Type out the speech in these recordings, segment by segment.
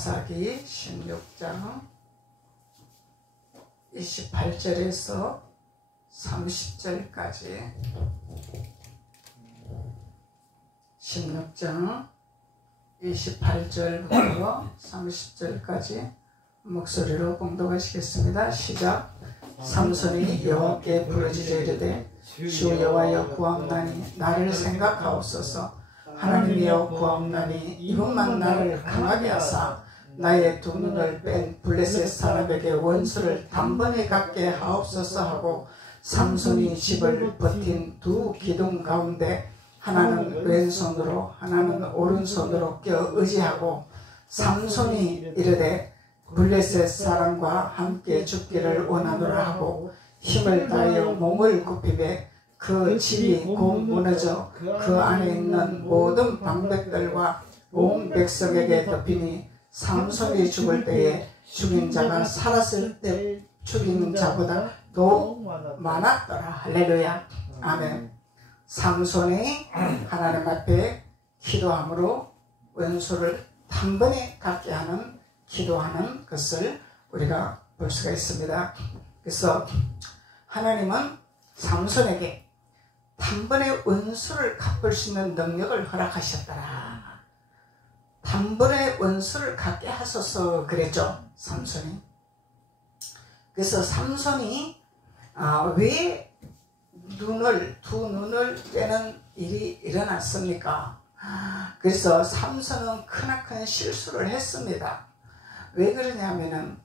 사사기 16장 28절에서 30절까지 16장 28절부터 30절까지 목소리로 봉독하시겠습니다. 시작. 삼손이 여호와께 부르짖어 이르되 주 여호와여 구하옵나니 나를 생각하옵소서. 하나님이여 구하옵나니 이것만 나를 강하게 하사 나의 두 눈을 뺀 블레셋 사람에게 원수를 단번에 갖게 하옵소서 하고 삼손이 집을 버틴 두 기둥 가운데 하나는 왼손으로 하나는 오른손으로 껴 의지하고 삼손이 이르되 블레셋 사람과 함께 죽기를 원하노라 하고 힘을 다하여 몸을 굽히되 그 집이 곧 무너져 그 안에 있는 모든 방백들과 온 백성에게 덮이니 삼손이 죽을 때에 죽인 자가 살았을 때 죽인 자보다 더 많았더라. 할렐루야. 아멘. 삼손이 하나님 앞에 기도함으로 원수를 단번에 갖게 하는 기도하는 것을 우리가 볼 수가 있습니다. 그래서 하나님은 삼손에게 단번에 원수를 갚을 수 있는 능력을 허락하셨더라. 단번에 원수를 갖게 하소서 그랬죠, 삼손이. 그래서 삼손이 왜 두 눈을 빼는 일이 일어났습니까? 그래서 삼손은 크나큰 실수를 했습니다. 왜 그러냐면은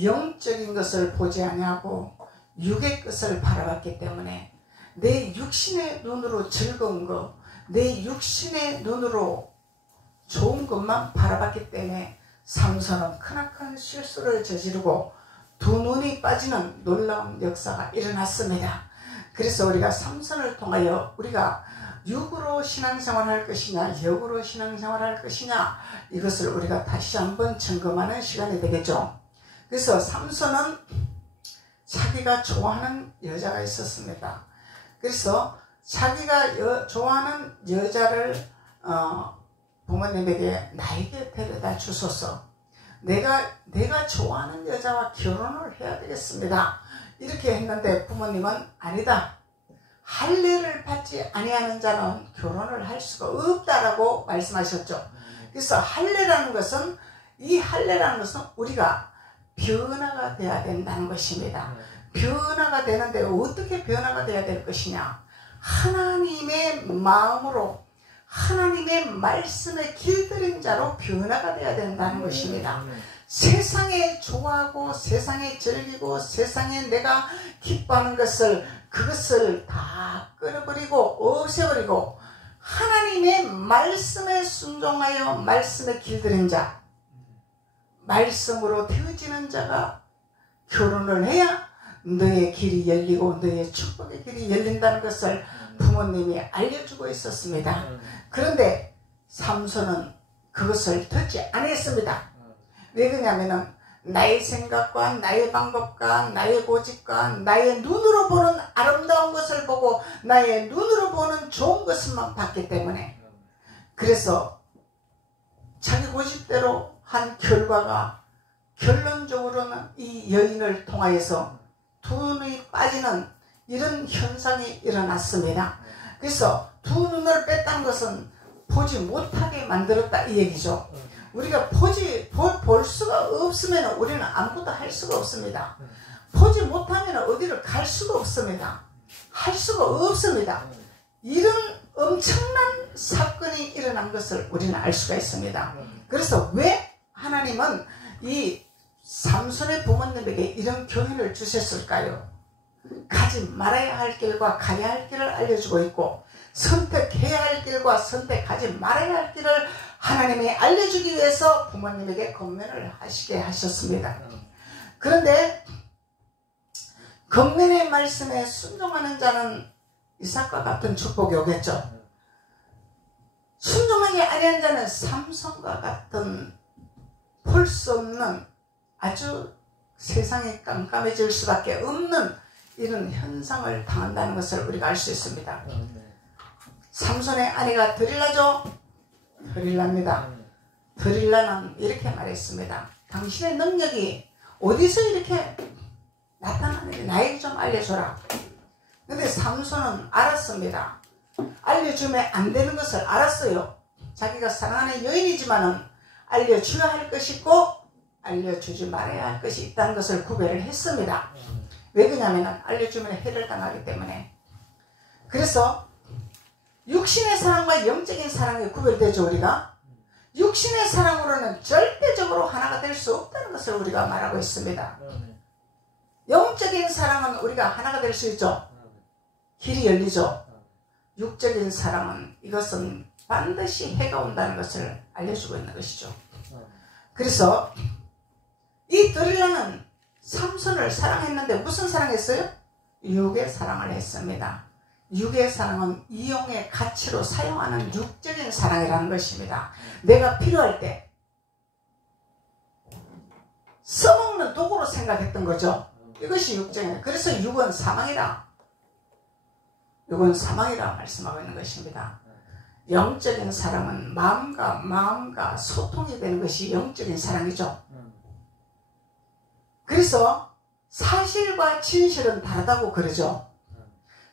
영적인 것을 보지 아니하고 육의 것을 바라봤기 때문에 내 육신의 눈으로 즐거운 것, 내 육신의 눈으로 좋은 것만 바라봤기 때문에 삼손은 크나큰 실수를 저지르고 두 눈이 빠지는 놀라운 역사가 일어났습니다. 그래서 우리가 삼손을 통하여 우리가 육으로 신앙생활할 것이냐 영으로 신앙생활할 것이냐 이것을 우리가 다시 한번 점검하는 시간이 되겠죠. 그래서 삼손은 자기가 좋아하는 여자가 있었습니다. 그래서 자기가 좋아하는 여자를 부모님에게 나에게 데려다 주소서. 내가 좋아하는 여자와 결혼을 해야 되겠습니다. 이렇게 했는데 부모님은 아니다. 할례를 받지 아니하는 자는 결혼을 할 수가 없다라고 말씀하셨죠. 그래서 할례라는 것은 우리가 변화가 돼야 된다는 것입니다. 변화가 되는데 어떻게 변화가 돼야 될 것이냐? 하나님의 마음으로 하나님의 말씀에 길들인 자로 변화가 돼야 된다는 것입니다. 세상에 좋아하고 세상에 즐기고 세상에 내가 기뻐하는 그것을 다 끊어버리고 없애버리고 하나님의 말씀에 순종하여 말씀에 길들인 자, 말씀으로 되어지는 자가 결혼을 해야 너의 길이 열리고 너의 축복의 길이 열린다는 것을 부모님이 알려주고 있었습니다. 그런데 삼손은 그것을 듣지 않았습니다. 왜 그러냐면은 나의 생각과 나의 방법과 나의 고집과 나의 눈으로 보는 아름다운 것을 보고 나의 눈으로 보는 좋은 것만 봤기 때문에 그래서 자기 고집대로 한 결과가 결론적으로는 이 여인을 통하여서 두 눈이 빠지는 이런 현상이 일어났습니다. 그래서 두 눈을 뺐다는 것은 보지 못하게 만들었다 이 얘기죠. 우리가 볼 수가 없으면 우리는 아무것도 할 수가 없습니다. 보지 못하면 어디를 갈 수가 없습니다. 할 수가 없습니다. 이런 엄청난 사건이 일어난 것을 우리는 알 수가 있습니다. 그래서 왜 하나님은 이 삼손의 부모님에게 이런 교훈을 주셨을까요? 가지 말아야 할 길과 가야 할 길을 알려주고 있고 선택해야 할 길과 선택하지 말아야 할 길을 하나님이 알려주기 위해서 부모님에게 권면을 하시게 하셨습니다. 그런데 권면의 말씀에 순종하는 자는 이삭과 같은 축복이 오겠죠. 순종하지 아니한 자는 삼손과 같은 볼 수 없는 아주 세상이 깜깜해질 수밖에 없는 이런 현상을 당한다는 것을 우리가 알 수 있습니다. 삼손의 아내가 드릴라죠? 드릴라입니다. 드릴라는 이렇게 말했습니다. 당신의 능력이 어디서 이렇게 나타나는지 나에게 좀 알려줘라. 근데 삼손은 알았습니다. 알려주면 안 되는 것을 알았어요. 자기가 사랑하는 여인이지만은 알려줘야 할 것이 있고 알려주지 말아야 할 것이 있다는 것을 구별을 했습니다. 왜 그러냐면 알려주면 해를 당하기 때문에. 그래서 육신의 사랑과 영적인 사랑이 구별되죠. 우리가 육신의 사랑으로는 절대적으로 하나가 될 수 없다는 것을 우리가 말하고 있습니다. 영적인 사랑은 우리가 하나가 될 수 있죠. 길이 열리죠. 육적인 사랑은 이것은 반드시 해가 온다는 것을 알려주고 있는 것이죠. 그래서 이 드릴라는 삼손을 사랑했는데 무슨 사랑했어요? 육의 사랑을 했습니다. 육의 사랑은 이용의 가치로 사용하는 육적인 사랑이라는 것입니다. 내가 필요할 때 써먹는 도구로 생각했던 거죠. 이것이 육적인. 그래서 육은 사망이다. 육은 사망이라 말씀하고 있는 것입니다. 영적인 사랑은 마음과 소통이 되는 것이 영적인 사랑이죠. 그래서 사실과 진실은 다르다고 그러죠.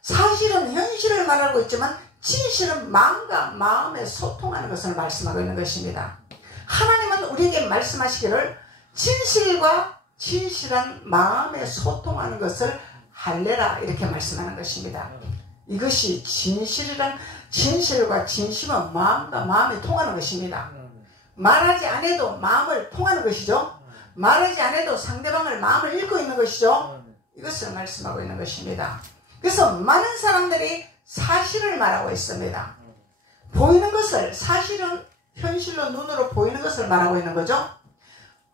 사실은 현실을 말하고 있지만 진실은 마음과 마음에 소통하는 것을 말씀하고 있는 것입니다. 하나님은 우리에게 말씀하시기를 진실과 진실한 마음에 소통하는 것을 할례라 이렇게 말씀하는 것입니다. 이것이 진실과 진심은 마음과 마음이 통하는 것입니다. 말하지 않아도 마음을 통하는 것이죠. 말하지 않아도 상대방을 마음을 읽고 있는 것이죠. 이것을 말씀하고 있는 것입니다. 그래서 많은 사람들이 사실을 말하고 있습니다. 보이는 것을, 사실은 현실로 눈으로 보이는 것을 말하고 있는 거죠.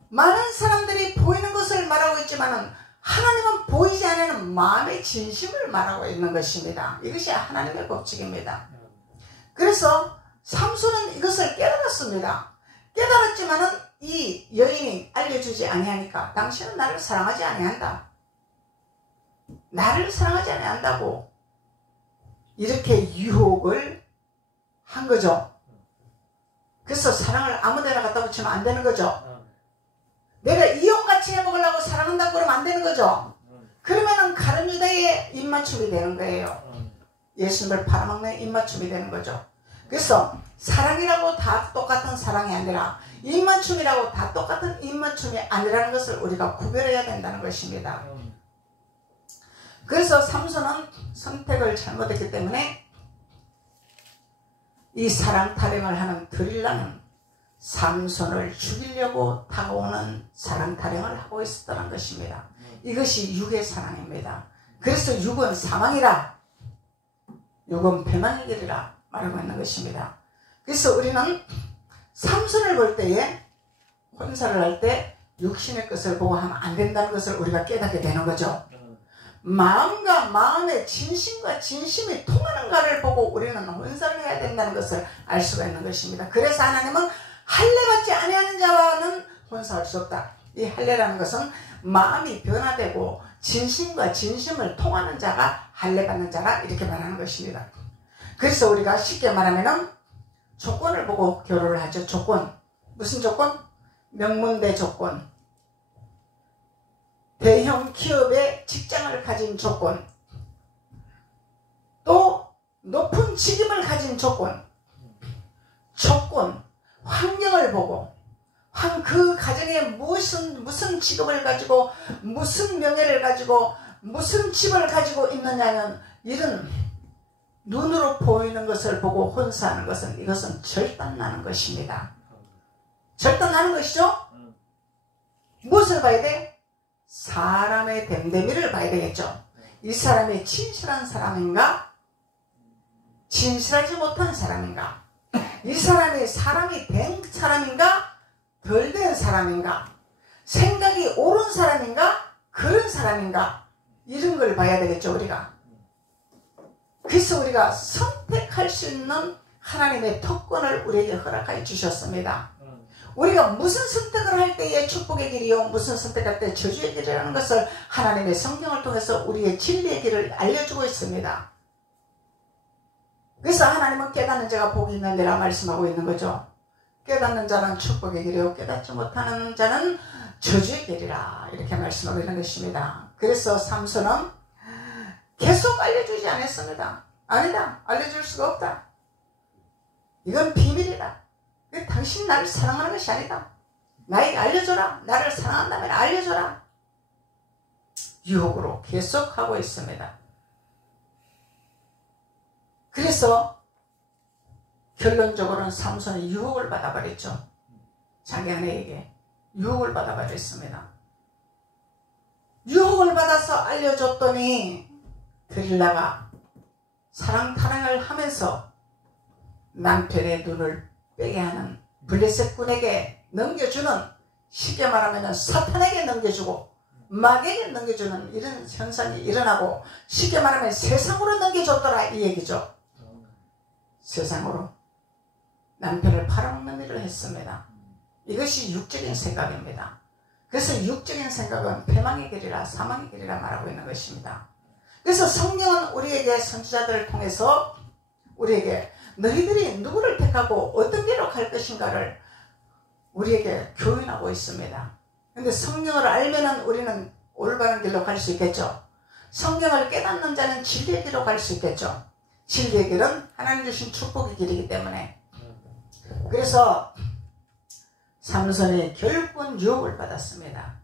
많은 사람들이 보이는 것을 말하고 있지만은 하나님은 보이지 않는 마음의 진심을 말하고 있는 것입니다. 이것이 하나님의 법칙입니다. 그래서 삼손은 이것을 깨달았습니다. 깨달았지만은 이 여인이 알려주지 아니하니까 당신은 나를 사랑하지 아니한다. 나를 사랑하지 아니한다고 이렇게 유혹을 한 거죠. 그래서 사랑을 아무데나 갖다 붙이면 안 되는 거죠. 내가 이용같이 해먹으려고 사랑한다고 그러면 안 되는 거죠. 그러면은 가룟유다의 입맞춤이 되는 거예요. 예수님을 팔아먹는 입맞춤이 되는 거죠. 그래서 사랑이라고 다 똑같은 사랑이 아니라 입맞춤이라고 다 똑같은 입맞춤이 아니라는 것을 우리가 구별해야 된다는 것입니다. 그래서 삼손은 선택을 잘못했기 때문에 이 사랑 타령을 하는 드릴라는 삼손을 죽이려고 다가오는 사랑 타령을 하고 있었다는 것입니다. 이것이 육의 사랑입니다. 그래서 육은 사망이라, 육은 패망의 길이라 말하고 있는 것입니다. 그래서 우리는 삼손을 볼 때에, 혼사를 할 때 육신의 것을 보고 하면 안 된다는 것을 우리가 깨닫게 되는 거죠. 마음과 마음의 진심과 진심이 통하는가를 보고 우리는 혼사를 해야 된다는 것을 알 수가 있는 것입니다. 그래서 하나님은 할례받지 아니하는 자와는 혼사할 수 없다. 이 할례라는 것은 마음이 변화되고 진심과 진심을 통하는 자가 할례받는 자라 이렇게 말하는 것입니다. 그래서 우리가 쉽게 말하면 조건을 보고 결혼을 하죠. 조건. 무슨 조건? 명문대 조건, 대형 기업의 직장을 가진 조건, 또 높은 직임을 가진 조건, 환경을 보고 그 가정에 무슨 직업을 가지고 무슨 명예를 가지고 무슨 집을 가지고 있느냐는 이런 눈으로 보이는 것을 보고 혼사하는 것은 이것은 절단나는 것입니다. 절단나는 것이죠. 무엇을 봐야 돼? 사람의 됨됨이를 봐야 되겠죠. 이 사람이 진실한 사람인가? 진실하지 못한 사람인가? 이 사람이 된 사람인가? 덜 된 사람인가? 생각이 옳은 사람인가? 그런 사람인가? 이런 걸 봐야 되겠죠, 우리가. 그래서 우리가 선택할 수 있는 하나님의 특권을 우리에게 허락하여 주셨습니다. 우리가 무슨 선택을 할 때에 축복의 길이요, 무슨 선택할 때 저주의 길이라는 것을 하나님의 성경을 통해서 우리의 진리의 길을 알려주고 있습니다. 그래서 하나님은 깨닫는 자가 복이 있는 데라 말씀하고 있는 거죠. 깨닫는 자는 축복의 길이요 깨닫지 못하는 자는 저주의 길이라 이렇게 말씀하고 있는 것입니다. 그래서 삼손은 계속 알려주지 않았습니다. 아니다, 알려줄 수가 없다. 이건 비밀이다. 당신 나를 사랑하는 것이 아니다. 나에게 알려줘라. 나를 사랑한다면 알려줘라. 유혹으로 계속하고 있습니다. 그래서 결론적으로는 삼손이 유혹을 받아버렸죠. 자기 아내에게 유혹을 받아버렸습니다. 유혹을 받아서 알려줬더니 들릴라가 사랑 타령을 하면서 남편의 눈을 빼게 하는 블레셋군에게 넘겨주는, 쉽게 말하면 사탄에게 넘겨주고 마귀에게 넘겨주는 이런 현상이 일어나고, 쉽게 말하면 세상으로 넘겨줬더라 이 얘기죠. 세상으로 남편을 팔아먹는 일을 했습니다. 이것이 육적인 생각입니다. 그래서 육적인 생각은 패망의 길이라 사망의 길이라 말하고 있는 것입니다. 그래서 성경은 우리에게 선지자들을 통해서 우리에게 너희들이 누구를 택하고 어떤 길로 갈 것인가를 우리에게 교훈하고 있습니다. 근데 성경을 알면은 우리는 올바른 길로 갈 수 있겠죠. 성경을 깨닫는 자는 진리의 길로 갈 수 있겠죠. 진리의 길은 하나님 주신 축복의 길이기 때문에. 그래서 삼손이 결국은 유혹을 받았습니다.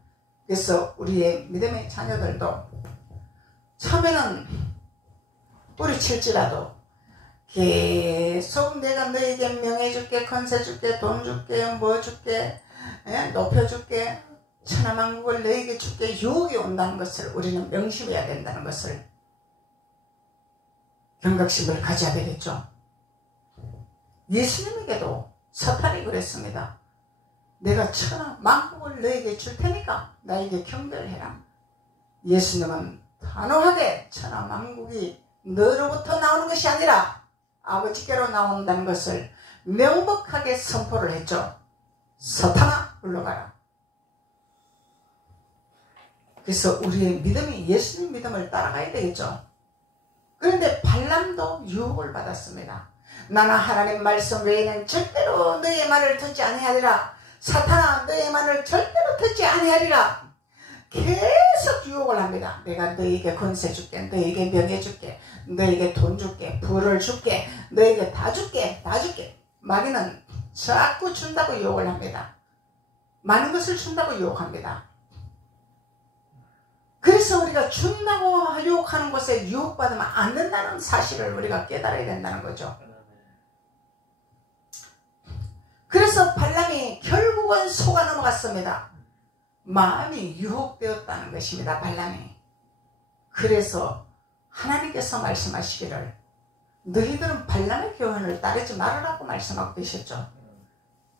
그래서 우리의 믿음의 자녀들도 처음에는 뿌리칠지라도 계속 내가 너에게 명예 줄게, 권세 줄게, 돈 줄게, 뭐 줄게, 높여줄게, 천하만국을 너에게 줄게, 유혹이 온다는 것을 우리는 명심해야 된다는 것을, 경각심을 가져야 되겠죠. 예수님에게도 사탄이 그랬습니다. 내가 천하만국을 너에게 줄 테니까 나에게 경배해라. 예수님은 단호하게 천하만국이 너로부터 나오는 것이 아니라 아버지께로 나온다는 것을 명백하게 선포를 했죠. 사탄아 물러가라. 그래서 우리의 믿음이 예수님 믿음을 따라가야 되겠죠. 그런데 발람도 유혹을 받았습니다. 나는 하나님 말씀 외에는 절대로 너의 말을 듣지 아니하리라. 사탄아 너의 말을 절대로 듣지 아니하리라. 계속 유혹을 합니다. 내가 너에게 권세 줄게, 너에게 명예 줄게, 너에게 돈 줄게, 부를 줄게, 너에게 다 줄게, 다 줄게. 마귀는 자꾸 준다고 유혹을 합니다. 많은 것을 준다고 유혹합니다. 그래서 우리가 준다고 유혹하는 것에 유혹받으면 안 된다는 사실을 우리가 깨달아야 된다는 거죠. 그래서 발람이 결국은 속아 넘어갔습니다. 마음이 유혹되었다는 것입니다. 발람이. 그래서 하나님께서 말씀하시기를 너희들은 발람의 교훈을 따르지 말으라고 말씀하고 계셨죠.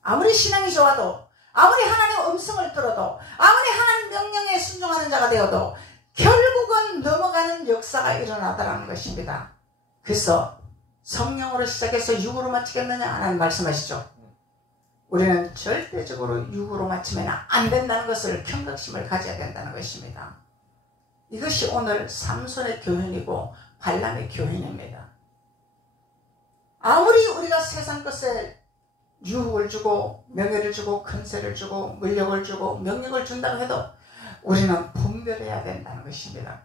아무리 신앙이 좋아도, 아무리 하나님의 음성을 들어도, 아무리 하나님 명령에 순종하는 자가 되어도 결국은 넘어가는 역사가 일어나더라는 것입니다. 그래서 성령으로 시작해서 육으로 마치겠느냐 하나님 말씀하시죠. 우리는 절대적으로 육으로 마치면 안 된다는 것을 경각심을 가져야 된다는 것입니다. 이것이 오늘 삼손의 교훈이고 발람의 교훈입니다. 아무리 우리가 세상 것에 유혹을 주고 명예를 주고 권세를 주고 물력을 주고 명령을 준다고 해도 우리는 분별해야 된다는 것입니다.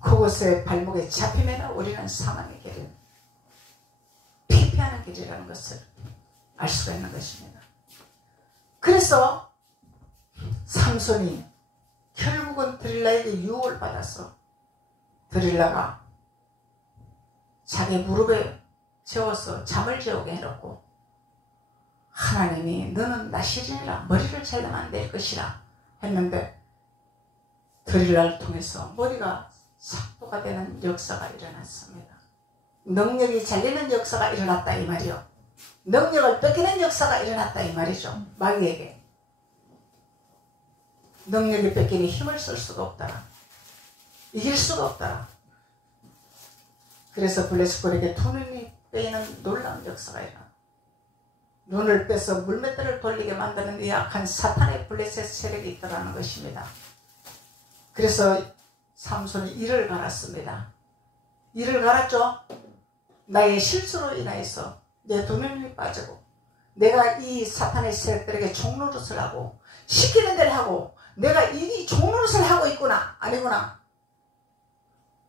그곳에 발목에 잡히면 우리는 사망의 길을 피폐하는 길이라는 것을 알 수가 있는 것입니다. 그래서 삼손이 결국은 드릴라에게 유혹을 받아서 드릴라가 자기 무릎에 재워서 잠을 재우게 해놓고 하나님이 너는 나시린이라 머리를 잘라면 안 될 것이라 했는데 드릴라를 통해서 머리가 삭도가 되는 역사가 일어났습니다. 능력이 잘리는 역사가 일어났다 이 말이요. 능력을 뺏기는 역사가 일어났다 이 말이죠. 마귀에게 능력이 뺏기니 힘을 쓸 수가 없더라. 이길 수가 없더라. 그래서 블레셋군에게 두 눈이 빼이는 놀라운 역사가 일어나. 눈을 빼서 물맷대를 돌리게 만드는 이 악한 사탄의 블레셋 세력이 있더라는 것입니다. 그래서 삼손이 이를 갈았습니다. 이를 갈았죠. 나의 실수로 인하여서 내 두 눈이 빠지고 내가 이 사탄의 세력들에게 종노릇을 하고 시키는 대로 하고 내가 이 종노릇을 하고 있구나. 아니구나.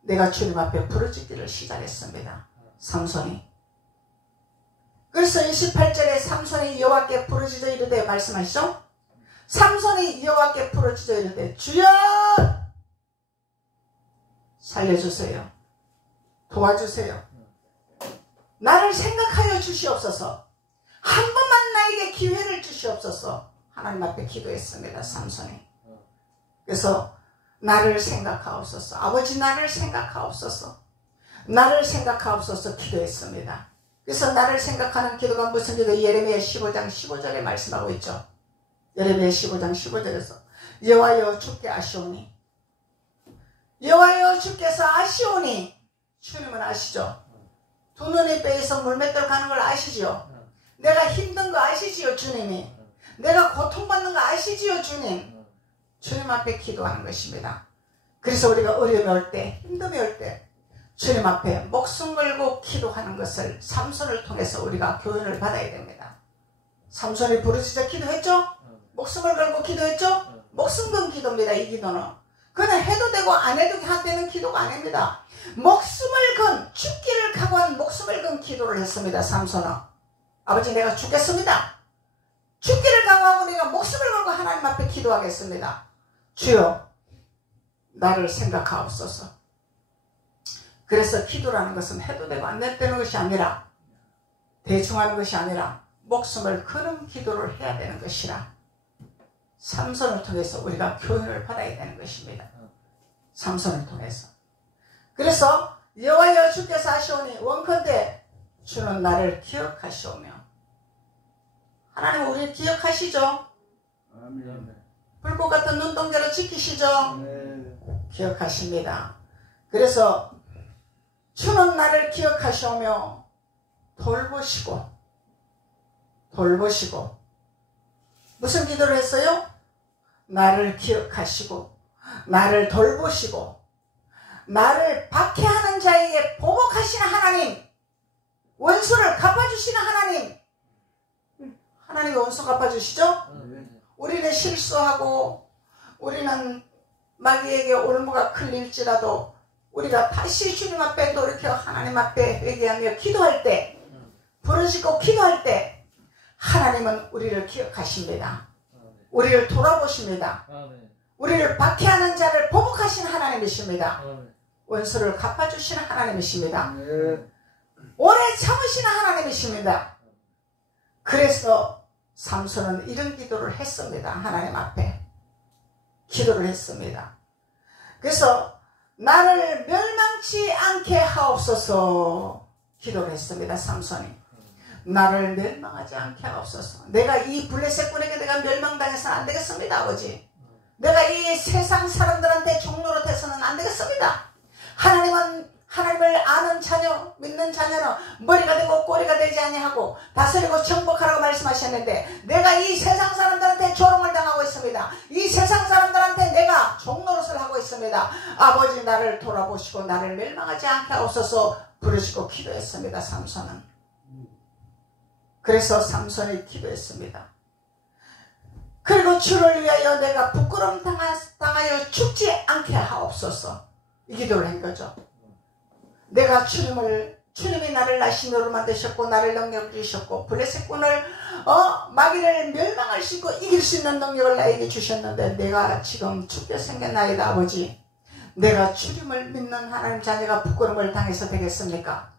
내가 주님 앞에 부르짖기를 시작했습니다. 삼손이. 그래서 28절에 삼손이 여호와께 부르짖어 이르되 말씀하시죠. 삼손이 여호와께 부르짖어 이르되 주여 살려주세요. 도와주세요. 나를 생각하여 주시옵소서. 한 번만 나에게 기회를 주시옵소서. 하나님 앞에 기도했습니다. 삼손이. 그래서 나를 생각하옵소서. 아버지 나를 생각하옵소서. 나를 생각하옵소서 기도했습니다. 그래서 나를 생각하는 기도가 무슨 기도? 예레미야 15장 15절에 말씀하고 있죠. 예레미야 15장 15절에서 여호와여 주께 아시오니 여호와여 주께서 아시오니 주님은 아시죠. 두 눈이 빼에서 물맷돌 가는 걸 아시죠. 내가 힘든 거 아시지요 주님이. 내가 고통받는 거 아시지요 주님. 주님 앞에 기도하는 것입니다. 그래서 우리가 어려움이 올 때 힘듦이 올 때 주님 앞에 목숨 걸고 기도하는 것을 삼손을 통해서 우리가 교훈을 받아야 됩니다. 삼손이 부르짖어 기도했죠? 목숨을 걸고 기도했죠? 목숨 건 기도입니다. 이 기도는 그냥 해도 되고 안 해도 되는 기도가 아닙니다. 목숨을 건 죽기를 각오한 목숨을 건 기도를 했습니다. 삼손은 아버지 내가 죽겠습니다. 죽기를 각오하고 내가 목숨을 걸고 하나님 앞에 기도하겠습니다. 주여 나를 생각하옵소서. 그래서 기도라는 것은 해도 되고 안 해도 되는 것이 아니라 대충 하는 것이 아니라 목숨을 거는 기도를 해야 되는 것이라 삼손을 통해서 우리가 교훈을 받아야 되는 것입니다. 삼손을 통해서. 그래서 여호와여 주께서 하시오니 원컨대 주는 나를 기억하시오며 하나님은 우리를 기억하시죠. 아멘. 불꽃 같은 눈동자로 지키시죠. 아멘. 기억하십니다. 그래서 주는 나를 기억하시오며 돌보시고 무슨 기도를 했어요? 나를 기억하시고 나를 돌보시고 나를 박해하는 자에게 보복하시는 하나님, 원수를 갚아주시는 하나님. 하나님이 원수 갚아주시죠? 우리는 실수하고 우리는 마귀에게 올무가 클릴지라도 우리가 다시 주님 앞에 돌이켜 하나님 앞에 회개하며 기도할 때, 부르짖고 기도할 때 하나님은 우리를 기억하십니다. 우리를 돌아보십니다. 우리를 박해하는 자를 보복하시는 하나님이십니다. 원수를 갚아주시는 하나님이십니다. 오래 참으시는 하나님이십니다. 그래서 삼손은 이런 기도를 했습니다. 하나님 앞에 기도를 했습니다. 그래서 나를 멸망치 않게 하옵소서 기도를 했습니다. 삼손이 나를 멸망하지 않게 하옵소서. 내가 이 블레셋군에게 내가 멸망당해서는 안 되겠습니다. 아버지 내가 이 세상 사람들한테 종노릇해서는 안 되겠습니다. 하나님을 아는 자녀, 믿는 자녀는 머리가 되고 꼬리가 되지 아니하고 다스리고 정복하라고 말씀하셨는데 내가 이 세상 사람들한테 조롱을 당하고 있습니다. 이 세상 사람들한테 내가 종노릇을 하고 있습니다. 아버지 나를 돌아보시고 나를 멸망하지 않게 하옵소서 부르시고 기도했습니다. 삼손은. 그래서 삼손이 기도했습니다. 그리고 주를 위하여 내가 부끄러움 당하여 죽지 않게 하옵소서. 이 기도를 한 거죠. 내가 주님이 나를 나신으로 만드셨고 나를 능력을 주셨고 블레셋군을 마귀를 멸망할 수 있고 이길 수 있는 능력을 나에게 주셨는데 내가 지금 죽게 생겼나이다. 아버지 내가 주님을 믿는 하나님 자녀가 부끄러움을 당해서 되겠습니까?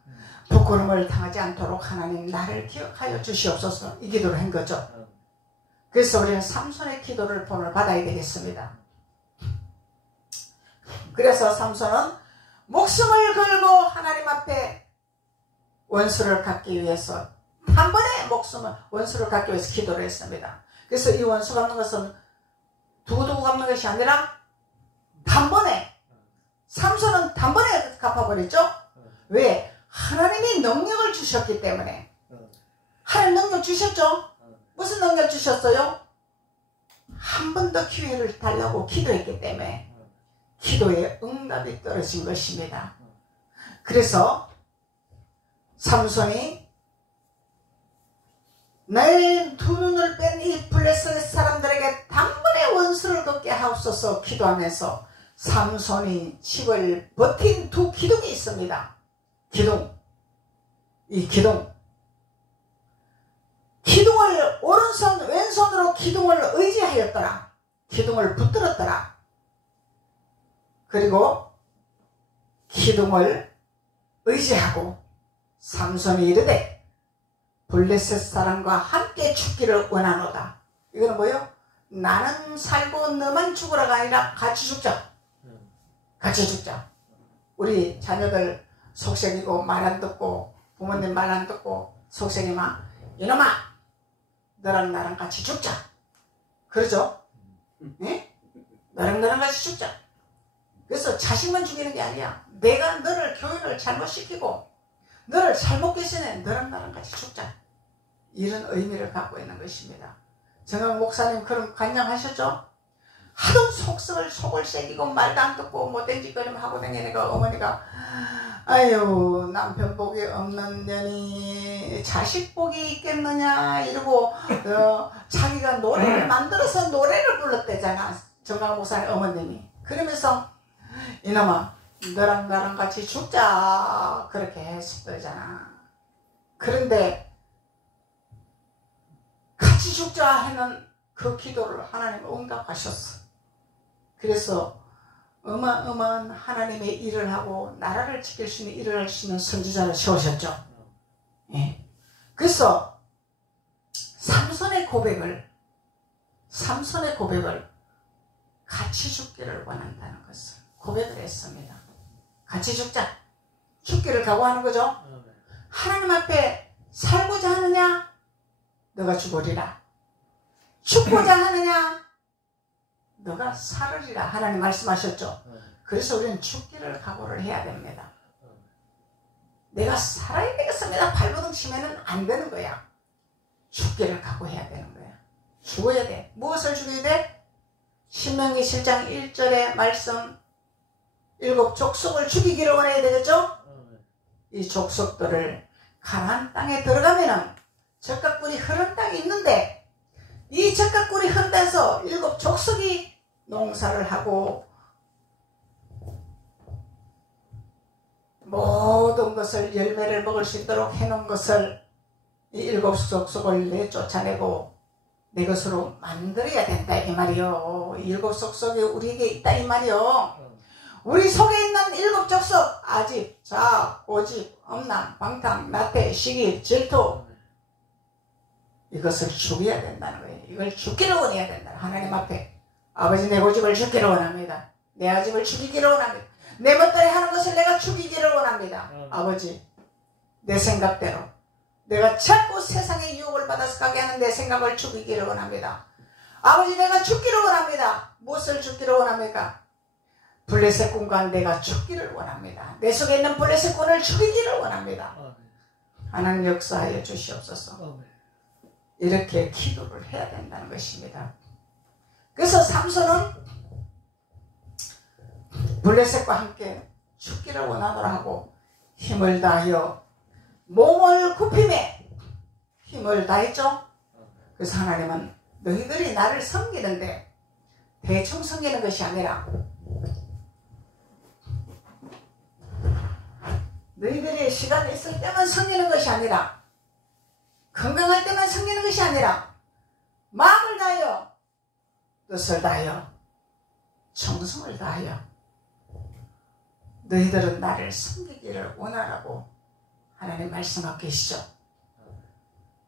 부끄러움을 당하지 않도록 하나님 나를 기억하여 주시옵소서. 이 기도를 한 거죠. 그래서 우리는 삼손의 기도를 본을 받아야 되겠습니다. 그래서 삼손은 목숨을 걸고 하나님 앞에 원수를 갚기 위해서 한 번에 원수를 갚기 위해서 기도를 했습니다. 그래서 이 원수 갚는 것은 두고두고 갚는 것이 아니라 단번에 삼손은 단번에 갚아버렸죠. 왜? 하나님이 능력을 주셨기 때문에. 하나님 능력 주셨죠. 무슨 능력 주셨어요? 한 번 더 기회를 달라고 기도했기 때문에 기도에 응답이 떨어진 것입니다. 그래서 삼손이 나의 두 눈을 뺀 이 블레셋 사람들에게 단번에 원수를 걷게 하옵소서 기도하면서 삼손이 집을 버틴 두 기둥이 있습니다. 기둥. 이 기둥을 오른손 왼손으로 기둥을 의지하였더라. 기둥을 붙들었더라. 그리고 기둥을 의지하고 삼손이 이르되 블레셋 사람과 함께 죽기를 원하노다. 이거는 뭐요? 나는 살고 너만 죽으라가 아니라 같이 죽자. 같이 죽자. 우리 자녀들 속색이고 말 안 듣고 부모님 말 안 듣고 속색이만 이놈아 너랑 나랑 같이 죽자. 그러죠? 네? 너랑 나랑 같이 죽자. 그래서 자식만 죽이는 게 아니야. 내가 너를 교육을 잘못시키고 너를 잘못 계시네. 너랑 나랑 같이 죽자. 이런 의미를 갖고 있는 것입니다. 정강 목사님 그런 관념하셨죠? 하도 속을 새기고 말도 안 듣고 못된 짓거리만 하고 다니니까 어머니가 아유 남편 복이 없는 년이 자식 복이 있겠느냐 이러고 자기가 노래를 만들어서 노래를 불렀대잖아. 정강 목사님 어머님이. 그러면서 이놈아 너랑 나랑 같이 죽자 그렇게 했었잖아. 그런데 같이 죽자 하는 그 기도를 하나님 응답하셨어. 그래서 어마어마한 하나님의 일을 하고 나라를 지킬 수 있는 일을 할 수 있는 선지자를 세우셨죠. 예. 그래서 삼손의 고백을 같이 죽기를 원한다는 것을 고백을 했습니다. 같이 죽자. 죽기를 각오하는 거죠. 하나님 앞에 살고자 하느냐? 너가 죽으리라. 죽고자 하느냐? 너가 살으리라. 하나님 말씀하셨죠. 그래서 우리는 죽기를 각오를 해야 됩니다. 내가 살아야 되겠습니다. 발버둥 치면은 안 되는 거야. 죽기를 각오해야 되는 거야. 죽어야 돼. 무엇을 죽여야 돼? 신명기 7장 1절의 말씀 7 족속을 죽이기를 원해야 되겠죠? 이 족속들을 가나안 땅에 들어가면은 젖가꿀이 흐른 땅이 있는데 이 젖가꿀이 흐르면서 7 족속이 농사를 하고 모든 것을 열매를 먹을 수 있도록 해놓은 것을 이 7 족속을 내쫓아내고 내 것으로 만들어야 된다 이 말이요. 7 족속이 우리에게 있다 이 말이요. 우리 속에 있는 7 족속 아집, 자학, 고집, 엄남, 방탕, 나태, 시기, 질투 이것을 죽여야 된다는 거예요. 이걸 죽기를 원해야 된다. 하나님 앞에 아버지 내 고집을 죽기를 원합니다. 내 아집을 죽이기를 원합니다. 내 멋대로 하는 것을 내가 죽이기를 원합니다. 아버지 내 생각대로 내가 자꾸 세상의 유혹을 받아서 가게 하는 내 생각을 죽이기를 원합니다. 아버지 내가 죽기를 원합니다. 무엇을 죽기를 원합니까? 블레셋 군과 내가 죽기를 원합니다. 내 속에 있는 블레셋 군을 죽이기를 원합니다. 하나님 역사하여 주시옵소서. 이렇게 기도를 해야 된다는 것입니다. 그래서 삼손은 블레셋과 함께 죽기를 원하노라 하고 힘을 다하여 몸을 굽힘에 힘을 다했죠. 그래서 하나님은 너희들이 나를 섬기는데 대충 섬기는 것이 아니라 너희들이 시간이 있을 때만 섬기는 것이 아니라 건강할 때만 섬기는 것이 아니라 마음을 다하여 뜻을 다하여 정성을 다하여 너희들은 나를 섬기기를 원하라고 하나님 말씀하고 계시죠.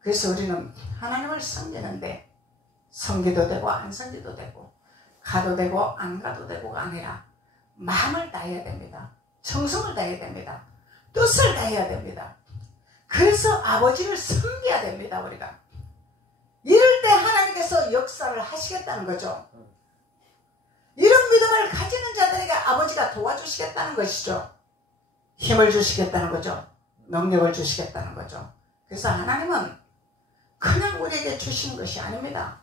그래서 우리는 하나님을 섬기는데 섬기도 되고 안 섬기도 되고 가도 되고 안 가도 되고가 아니라 마음을 다해야 됩니다. 정성을 다해야 됩니다. 뜻을 다해야 됩니다. 그래서 아버지를 섬겨야 됩니다. 우리가 이럴 때 하나님께서 역사를 하시겠다는 거죠. 이런 믿음을 가지는 자들에게 아버지가 도와주시겠다는 것이죠. 힘을 주시겠다는 거죠. 능력을 주시겠다는 거죠. 그래서 하나님은 그냥 우리에게 주시는 것이 아닙니다.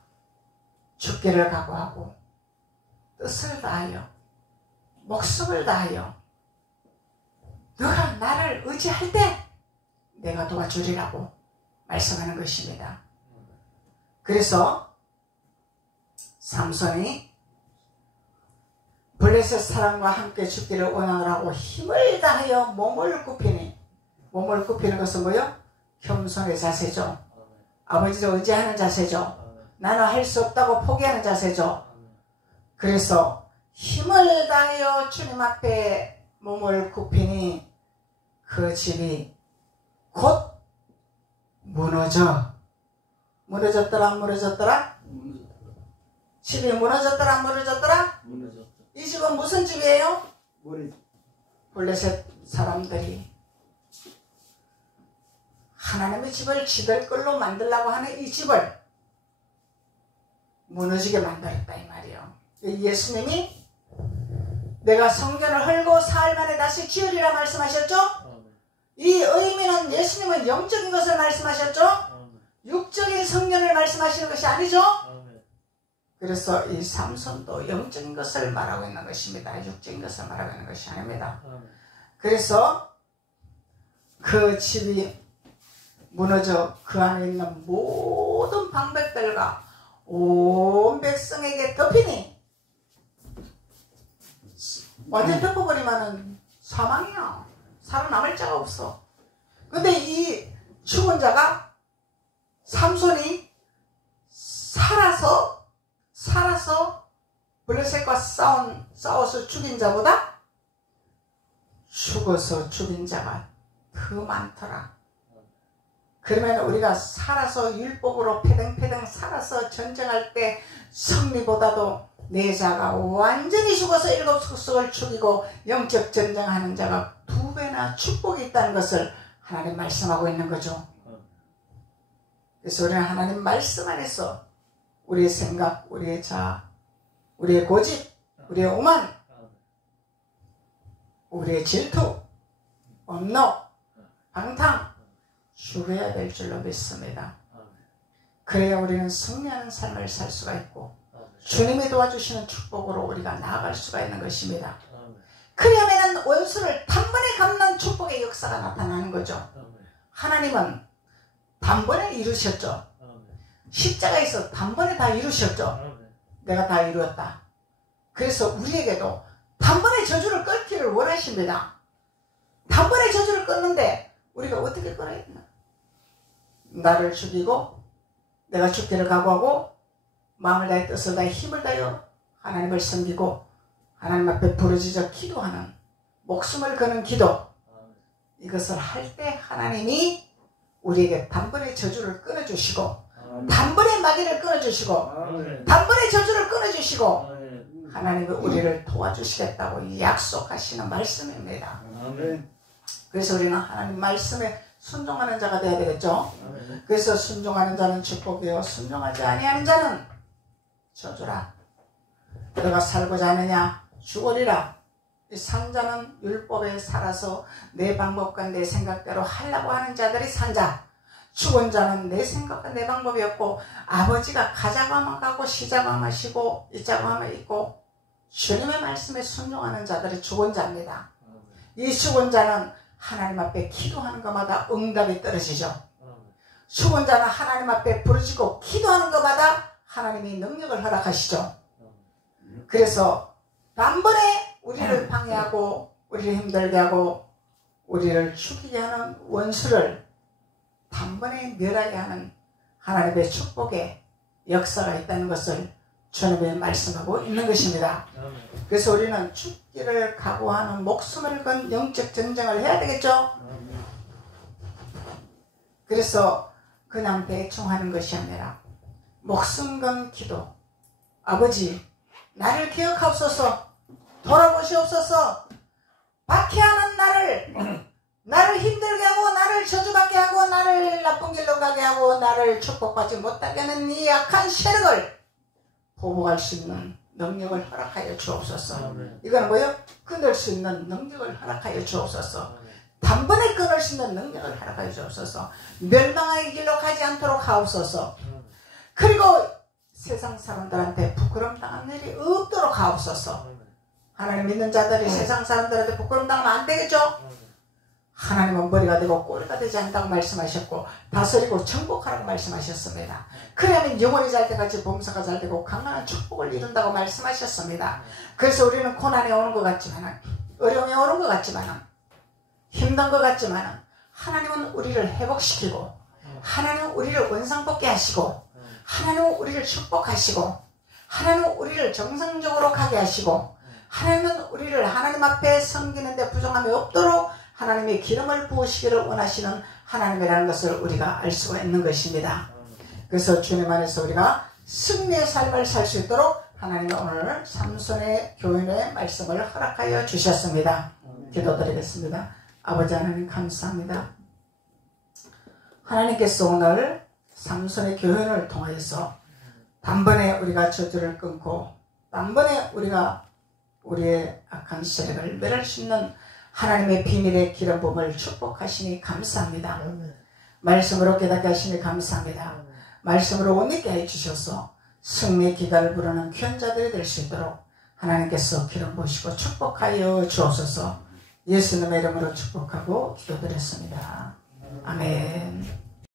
죽기를 각오하고 뜻을 다하여 목숨을 다하여 너가 나를 의지할 때 내가 도와주리라고 말씀하는 것입니다. 그래서 삼손이 블레셋 사람과 함께 죽기를 원하노라 하고 힘을 다하여 몸을 굽히니, 몸을 굽히는 것은 뭐요? 겸손의 자세죠. 아버지를 의지하는 자세죠. 나는 할 수 없다고 포기하는 자세죠. 그래서 힘을 다하여 주님 앞에 몸을 굽히니 그 집이 곧 무너졌더라 안 무너졌더라? 집이 무너졌더라 안 무너졌더라? 이 집은 무슨 집이에요? 블레셋 사람들이 하나님의 집을 지들 걸로 만들려고 하는 이 집을 무너지게 만들었다 이 말이에요. 예수님이 내가 성전을 헐고 사흘 만에 다시 지으리라 말씀하셨죠? 이 의미는 예수님은 영적인 것을 말씀하셨죠? 육적인 성전을 말씀하시는 것이 아니죠? 그래서 이 삼손도 영적인 것을 말하고 있는 것입니다. 육적인 것을 말하고 있는 것이 아닙니다. 그래서 그 집이 무너져 그 안에 있는 모든 방백들과 온 백성에게 덮이니 완전 덮어버리면 사망이야. 살아남을 자가 없어. 근데 이 죽은 자가 삼손이 살아서 블레셋과 싸워서 죽인 자보다 죽어서 죽인 자가 더 많더라. 그러면 우리가 살아서 율법으로 패등패등 살아서 전쟁할 때 승리보다도 내 자가 완전히 죽어서 7석을 죽이고 영적 전쟁하는 자가 2배나 축복이 있다는 것을 하나님 말씀하고 있는 거죠. 그래서 우리는 하나님 말씀 안에서 우리의 생각, 우리의 자아, 우리의 고집, 우리의 오만, 우리의 질투, 엄노, 방탕 죽여야 될 줄로 믿습니다. 그래야 우리는 승리하는 삶을 살 수가 있고 주님이 도와주시는 축복으로 우리가 나아갈 수가 있는 것입니다. 그러면 원수를 단번에 갚는 축복의 역사가 나타나는 거죠. 하나님은 단번에 이루셨죠. 십자가에서 단번에 다 이루셨죠. 내가 다 이루었다. 그래서 우리에게도 단번에 저주를 끊기를 원하십니다. 단번에 저주를 끊는데 우리가 어떻게 끊어야 되나? 나를 죽이고 내가 죽기를 각오하고 마음을 다해 뜻을 다해 힘을 다하여 하나님을 섬기고 하나님 앞에 부르짖어 기도하는 목숨을 거는 기도, 이것을 할 때 하나님이 우리에게 단번에 저주를 끊어주시고 단번에 마귀를 끊어주시고 단번에 저주를 끊어주시고 하나님이 우리를 도와주시겠다고 약속하시는 말씀입니다. 그래서 우리는 하나님 말씀에 순종하는 자가 되어야 되겠죠. 그래서 순종하는 자는 축복이요 순종하지 아니하는 자는 저주라. 너가 살고자 하느냐 죽으리라. 이 산자는 율법에 살아서 내 방법과 내 생각대로 하려고 하는 자들이 산자. 죽은 자는 내 생각과 내 방법이 없고 아버지가 가자고 하면 가고 쉬자고 하면 쉬고 있자고 하면 있고 주님의 말씀에 순종하는 자들이 죽은 자입니다. 이 죽은 자는 하나님 앞에 기도하는 것마다 응답이 떨어지죠. 죽은 자는 하나님 앞에 부르짖고 기도하는 것마다 하나님이 능력을 허락하시죠. 그래서 단번에 우리를 방해하고 우리를 힘들게 하고 우리를 죽이게 하는 원수를 단번에 멸하게 하는 하나님의 축복의 역사가 있다는 것을 주님이 말씀하고 있는 것입니다. 그래서 우리는 죽기를 각오하는 목숨을 건 영적 전쟁을 해야 되겠죠. 그래서 그냥 대충 하는 것이 아니라 목숨 건 기도. 아버지 나를 기억하옵소서. 돌아보시옵소서. 박해하는 나를 힘들게 하고 나를 저주받게 하고 나를 나쁜 길로 가게 하고 나를 축복받지 못하게 하는 이 약한 세력을 보복할 수 있는 능력을 허락하여 주옵소서. 이건 뭐예요? 끊을 수 있는 능력을 허락하여 주옵소서. 단번에 끊을 수 있는 능력을 허락하여 주옵소서. 멸망의 길로 가지 않도록 하옵소서. 그리고 세상 사람들한테 부끄럼 당한 일이 없도록 하옵소서. 하나님 믿는 자들이 세상 사람들한테 부끄럼 당하면 안 되겠죠? 하나님은 머리가 되고 꼬리가 되지 않는다고 말씀하셨고 다스리고 정복하라고 말씀하셨습니다. 그러면 영혼이 잘 때까지 범사가 잘 되고 강한 축복을 이룬다고 말씀하셨습니다. 그래서 우리는 고난이 오는 것 같지만 어려움이 오는 것 같지만 힘든 것 같지만 하나님은 우리를 회복시키고 하나님은 우리를 원상복귀 하시고 하나님은 우리를 축복하시고 하나님은 우리를 정상적으로 가게 하시고 하나님은 우리를 하나님 앞에 섬기는데 부정함이 없도록 하나님의 기름을 부으시기를 원하시는 하나님이라는 것을 우리가 알 수가 있는 것입니다. 그래서 주님 안에서 우리가 승리의 삶을 살 수 있도록 하나님이 오늘 삼손의 교훈의 말씀을 허락하여 주셨습니다. 기도드리겠습니다. 아버지 하나님 감사합니다. 하나님께서 오늘 삼손의 교훈을 통하여서 단번에 우리가 저주를 끊고 단번에 우리가 우리의 악한 세력을 멸할 수 있는 하나님의 비밀의 기름 부음을 축복하시니 감사합니다. 말씀으로 깨닫게 하시니 감사합니다. 말씀으로 못 잊게 해주셔서 승리의 기가를 부르는 귀한 자들이 될 수 있도록 하나님께서 기름 부으시고 축복하여 주옵소서. 예수님의 이름으로 축복하고 기도드렸습니다. 아멘.